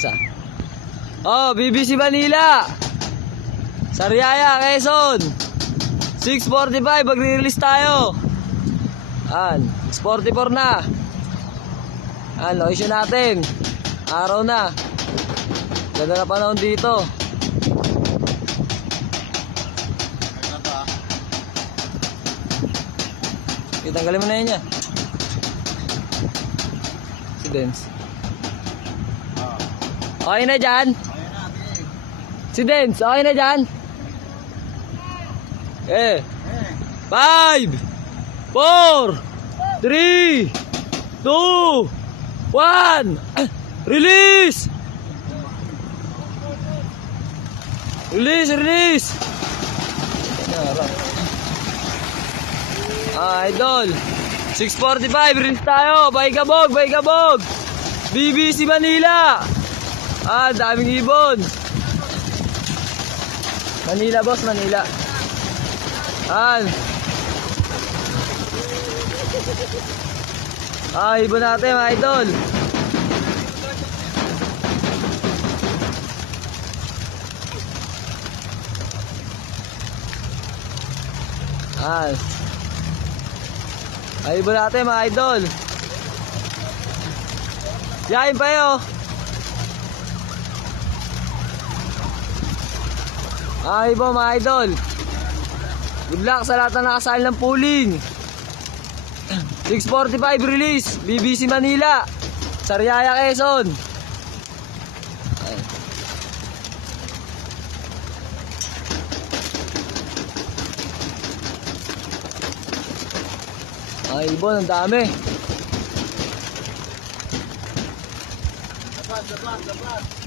Isa. Oh, BBC Manila. Sariaya, Quezon. 6:45, magre-release tayo. An, 6:44 na. An, location natin. Araw na. Ganda na panahon dito. Itanggalin mo na yun niya. Si Dens. Okay na dyan? Si Dens, okay na dyan? 5 4 3 2 1 Release! Release! Idol 6:45, release tayo. Baykabog BBC Manila. Daming ibon. Manila boss, Manila. Ibon natin mga idol. Ibon natin mga idol. Yain pa yun. Ibon mga idol. Good luck sa lahat na nakasali ng pooling. 6:45 release, BBC Manila, Sariaya, Quezon. Ibon, ang dami. Dapat.